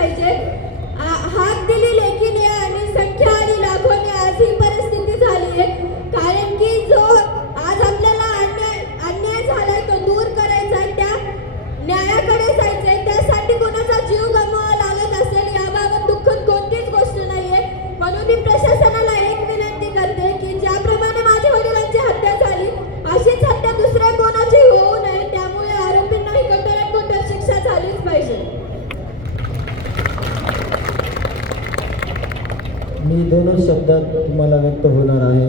I did. मी दोनच शब्दात तुम्हाला व्यक्त होणार आहे.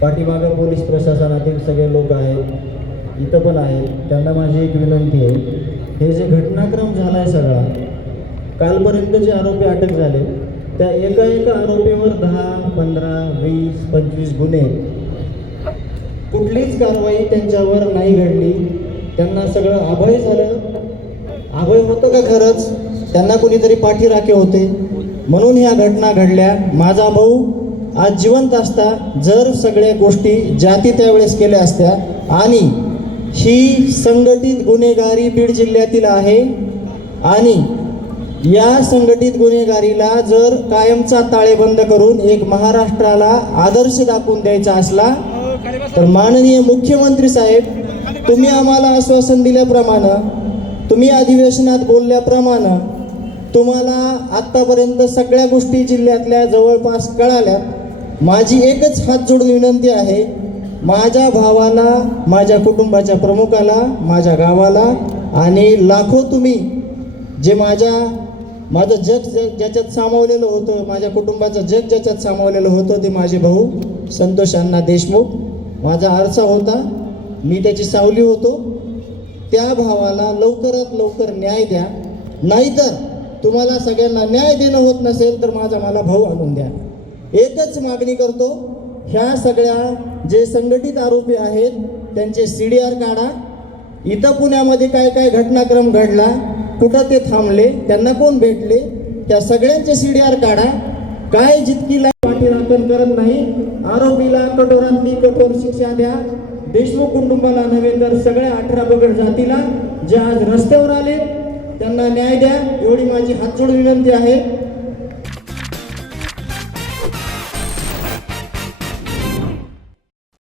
पाठीमागं पोलीस प्रशासनातील सगळे लोक आहेत इथं पण आहेत त्यांना माझी एक विनंती आहे. हे जे घटनाक्रम झाला आहे सगळा कालपर्यंत जे आरोपी अटक झाले. त्या एका एका आरोपीवर दहा पंधरा वीस पंचवीस गुन्हे. कुठलीच कारवाई त्यांच्यावर नाही घडली. त्यांना सगळं अभय झालं. अभय होतं का खरंच? त्यांना कोणीतरी पाठीराखे होते. म्हणून ह्या घटना घडल्या. माझा भाऊ आज जिवंत असता जर सगळ्या गोष्टी जाती त्यावेळेस केल्या असत्या. आणि ही संघटित गुन्हेगारी बीड जिल्ह्यातील आहे. आणि या संघटित गुन्हेगारीला जर कायमचा ताळेबंद करून एक महाराष्ट्राला आदर्श दाखवून द्यायचा असला तर माननीय मुख्यमंत्री साहेब तुम्ही आम्हाला आश्वासन दिल्याप्रमाणे तुम्ही अधिवेशनात बोलल्याप्रमाणे तुम्हाला आत्तापर्यंत सगळ्या गोष्टी जिल्ह्यातल्या जवळपास कळाल्यात. माझी एकच हात जोडून विनंती आहे माझ्या भावाला माझ्या कुटुंबाच्या प्रमुखाला माझ्या गावाला आणि लाखो तुम्ही जे माझ्या माझं जग जग ज्याच्यात सामावलेलं होतं माझ्या कुटुंबाचं जग ज्याच्यात सामावलेलं होतं ते माझे भाऊ संतोष अण्णा देशमुख. माझा आरसा होता मी त्याची सावली होतो. त्या भावाला लवकरात लवकर न्याय द्या. नाहीतर तुम्हाला सगळ्यांना न्याय देणं होत नसेल तर माझा मला भाऊ आणून द्या. एकच मागणी करतो ह्या सगळ्या जे संघटित आरोपी आहेत त्यांचे सी डी आर काढा. इथं पुण्यामध्ये काय काय घटनाक्रम घडला कुठं ते थांबले त्यांना कोण भेटले त्या सगळ्यांचे सी डी आर काढा. काय जितकीला पाठीराखण करत नाही आरोपीला कठोरातली कठोर शिक्षा द्या. देशमुख कुटुंबाला नव्हे तर सगळ्या अठरा बगड जातीला जे आज रस्त्यावर आले त्यांना न्याय द्या एवढी माझी हातजोड विनंती आहे.